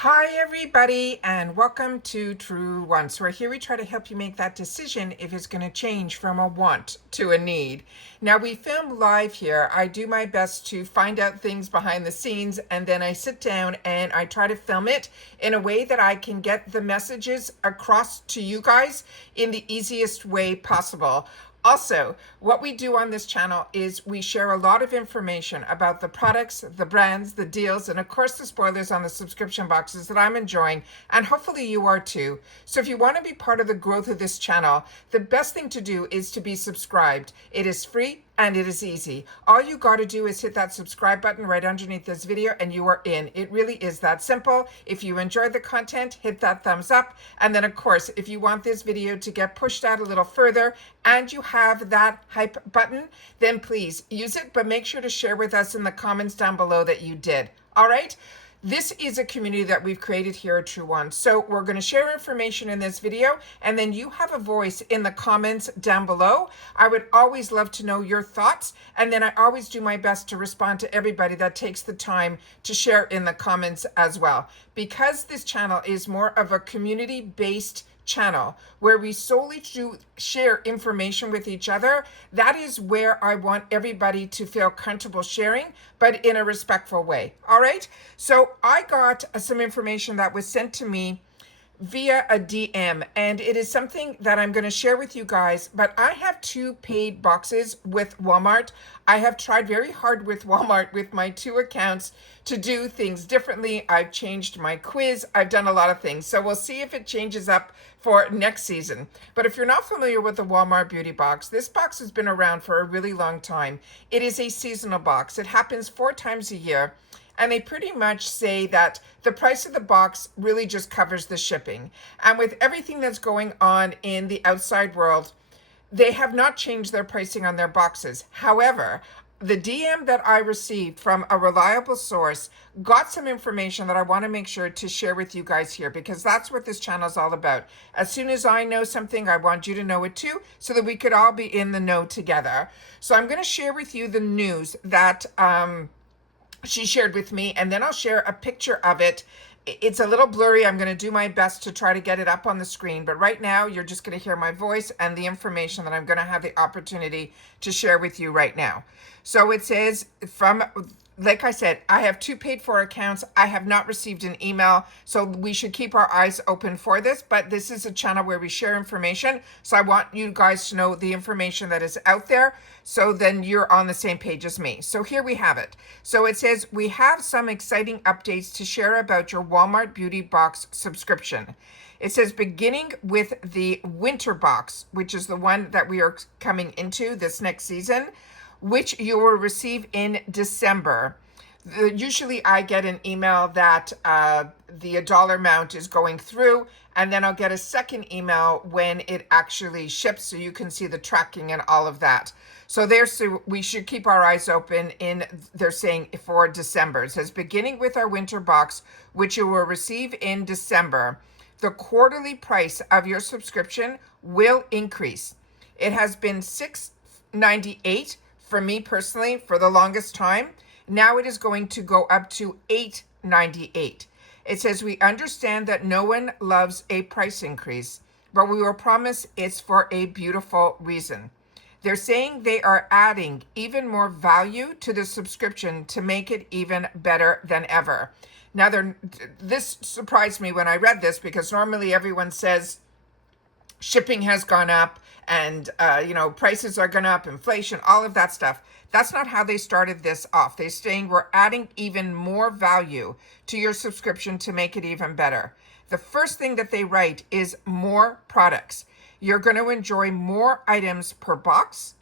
Hi everybody and welcome to Truewants, where here we try to help you make that decision if it's going to change from a want to a need. Now we film live here. I do my best to find out things behind the scenes, and then I sit down and I try to film it in a way that I can get the messages across to you guys in the easiest way possible. Also, what we do on this channel is we share a lot of information about the products, the brands, the deals, and of course the spoilers on the subscription boxes that I'm enjoying, and hopefully you are too. So if you want to be part of the growth of this channel, the best thing to do is to be subscribed. It is free and it is easy. All you got to do is hit that subscribe button right underneath this video and you are in. It really is that simple. If you enjoyed the content, hit that thumbs up. And then of course, if you want this video to get pushed out a little further and you have that hype button, then please use it, but make sure to share with us in the comments down below that you did. All right? This is a community that we've created here at Truewants. So we're going to share information in this video, and then you have a voice in the comments down below. I would always love to know your thoughts, and then I always do my best to respond to everybody that takes the time to share in the comments as well. Because this channel is more of a community-based channel where we solely do share information with each other, that is where I want everybody to feel comfortable sharing, but in a respectful way. All right, so I got some information that was sent to me via a DM, and it is something that I'm going to share with you guys. But I have two paid boxes with Walmart. I have tried very hard with Walmart with my two accounts to do things differently. I've changed my quiz. I've done a lot of things. So we'll see if it changes up for next season. But if you're not familiar with the Walmart Beauty Box, this box has been around for a really long time. It is a seasonal box. It happens 4 times a year. And they pretty much say that the price of the box really just covers the shipping. And with everything that's going on in the outside world, they have not changed their pricing on their boxes. However, the DM that I received from a reliable source got some information that I want to make sure to share with you guys here, because that's what this channel is all about. As soon as I know something, I want you to know it too, so that we could all be in the know together. So I'm going to share with you the news that she shared with me, and then I'll share a picture of it. It's a little blurry. I'm going to do my best to try to get it up on the screen, but right now you're just going to hear my voice and the information that I'm going to have the opportunity to share with you right now. So it says like I said, I have 2 paid for accounts. I have not received an email, so we should keep our eyes open for this, but this is a channel where we share information. So I want you guys to know the information that is out there, so then you're on the same page as me. So here we have it. So it says, we have some exciting updates to share about your Walmart Beauty Box subscription. It says, beginning with the winter box, which is the one that we are coming into this next season, which you will receive in December. Usually I get an email that the dollar amount is going through, and then I'll get a second email when it actually ships, so you can see the tracking and all of that. So we should keep our eyes open they're saying for December. It says, beginning with our winter box, which you will receive in December, the quarterly price of your subscription will increase. It has been $6.98 for me personally for the longest time. Now it is going to go up to $8.98. It says, we understand that no one loves a price increase, but we will promise it's for a beautiful reason. They're saying they are adding even more value to the subscription to make it even better than ever. Now, this surprised me when I read this, because normally everyone says shipping has gone up and, prices are going up, inflation, all of that stuff. That's not how they started this off. They're saying we're adding even more value to your subscription to make it even better. The first thing that they write is more products. You're going to enjoy more items per box.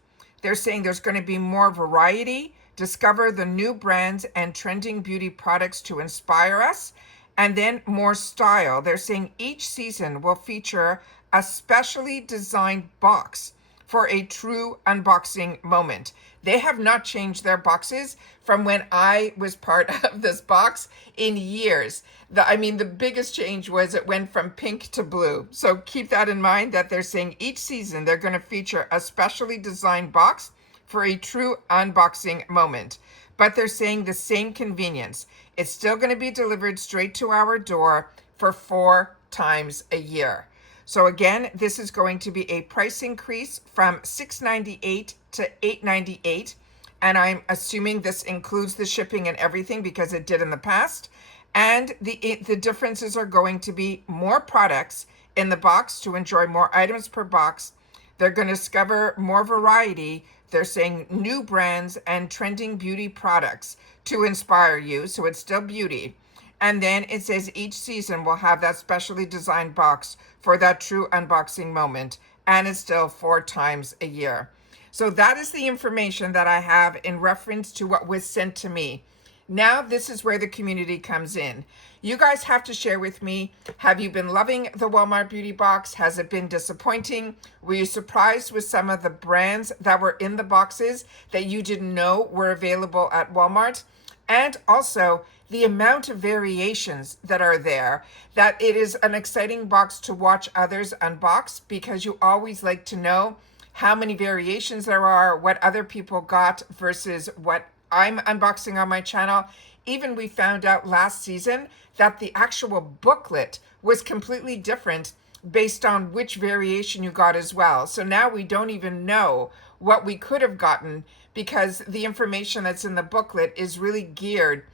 They're saying there's going to be more variety. Discover the new brands and trending beauty products to inspire us. And then more style. They're saying each season will feature a specially designed box for a true unboxing moment. They have not changed their boxes from when I was part of this box in years. The biggest change was it went from pink to blue. So keep that in mind, that they're saying each season they're going to feature a specially designed box for a true unboxing moment. but they're saying the same convenience. It's still going to be delivered straight to our door for 4 times a year. So again, this is going to be a price increase from $6.98 to $8.98. And I'm assuming this includes the shipping and everything because it did in the past. And the differences are going to be more products in the box to enjoy more items per box. They're going to discover more variety. They're saying new brands and trending beauty products to inspire you. So it's still beauty. And then it says each season will have that specially designed box for that true unboxing moment. And it's still 4 times a year. So that is the information that I have in reference to what was sent to me. Now, this is where the community comes in. You guys have to share with me, have you been loving the Walmart Beauty Box? Has it been disappointing? Were you surprised with some of the brands that were in the boxes that you didn't know were available at Walmart? And also the amount of variations that are there, that it is an exciting box to watch others unbox because you always like to know how many variations there are, what other people got versus what I'm unboxing on my channel. Even we found out last season that the actual booklet was completely different based on which variation you got as well. So now we don't even know what we could have gotten because the information that's in the booklet is really geared,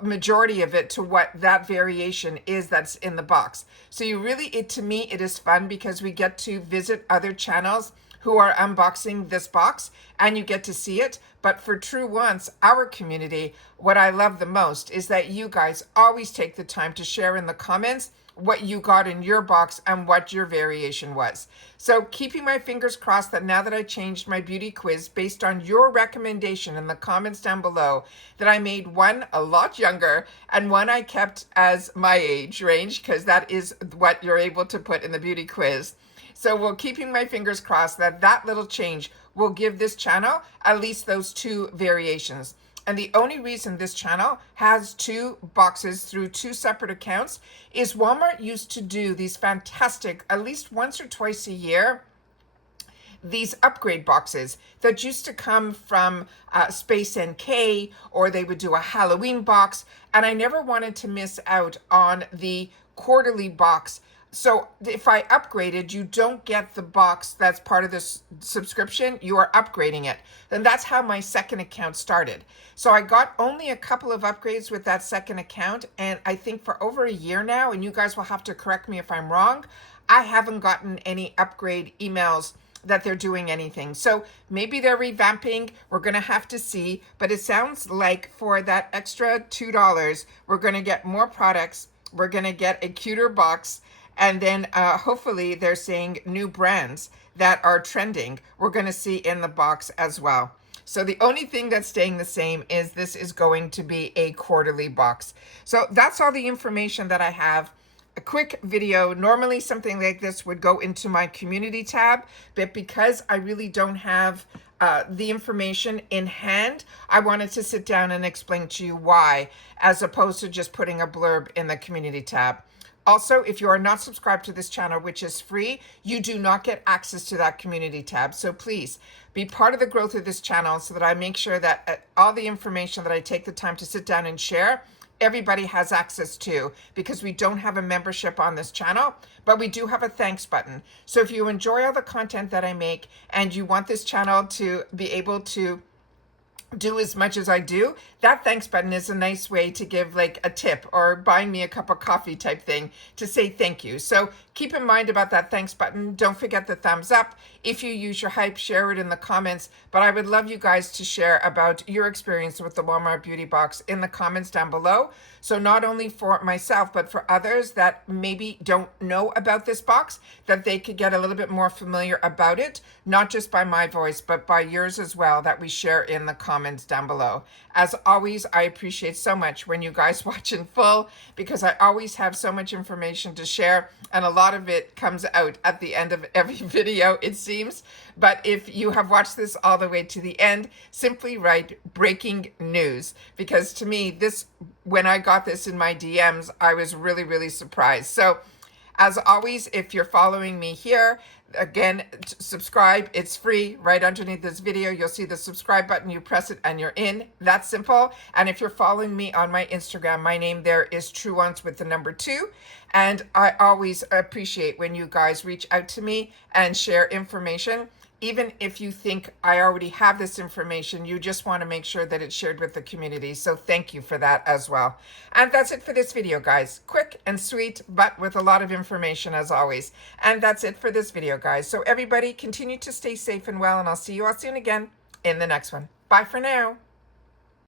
majority of it, to what that variation is that's in the box. So you really, to me, it is fun because we get to visit other channels who are unboxing this box and you get to see it. But for Truewants, our community, what I love the most is that you guys always take the time to share in the comments what you got in your box and what your variation was. So keeping my fingers crossed that now that I changed my beauty quiz based on your recommendation in the comments down below, that I made one a lot younger and one I kept as my age range, because that is what you're able to put in the beauty quiz. So we're keeping my fingers crossed that that little change will give this channel at least those 2 variations. And the only reason this channel has 2 boxes through 2 separate accounts is Walmart used to do these fantastic, at least once or twice a year, these upgrade boxes that used to come from Space NK, or they would do a Halloween box. And I never wanted to miss out on the quarterly box. So if I upgraded, you don't get the box that's part of this subscription, you are upgrading it. And that's how my second account started. So I got only a couple of upgrades with that second account. And I think for over a year now, and you guys will have to correct me if I'm wrong, I haven't gotten any upgrade emails that they're doing anything. So maybe they're revamping, we're gonna have to see. But it sounds like for that extra $2, we're gonna get more products, we're gonna get a cuter box, and then hopefully they're saying new brands that are trending we're going to see in the box as well. So the only thing that's staying the same is this is going to be a quarterly box. So that's all the information that I have. A quick video. Normally something like this would go into my community tab, but because I really don't have the information in hand, I wanted to sit down and explain to you why, as opposed to just putting a blurb in the community tab. Also, if you are not subscribed to this channel, which is free, you do not get access to that community tab. So please be part of the growth of this channel so that I make sure that all the information that I take the time to sit down and share, everybody has access to, because we don't have a membership on this channel, but we do have a thanks button. So if you enjoy all the content that I make and you want this channel to be able to do as much as I do, that thanks button is a nice way to give like a tip or buying me a cup of coffee type thing to say thank you. So keep in mind about that thanks button. Don't forget the thumbs up. If you use your hype, share it in the comments. But I would love you guys to share about your experience with the Walmart Beauty Box in the comments down below. So not only for myself, but for others that maybe don't know about this box, that they could get a little bit more familiar about it, not just by my voice, but by yours as well, that we share in the comments down below. As always, I appreciate so much when you guys watch in full, because I always have so much information to share, and a lot of it comes out at the end of every video, it seems. But if you have watched this all the way to the end, simply write breaking news, because to me, this, when I got this in my DMs, I was really, really surprised. So As always, if you're following me here, again, subscribe. It's free. Right underneath this video, you'll see the subscribe button. You press it and you're in. That's simple. And if you're following me on my Instagram, my name there is Truewants with the number 2. And I always appreciate when you guys reach out to me and share information. Even if you think I already have this information, you just want to make sure that it's shared with the community. So thank you for that as well. And that's it for this video, guys. Quick and sweet, but with a lot of information as always. And that's it for this video, guys. So everybody continue to stay safe and well, and I'll see you all soon again in the next one. Bye for now.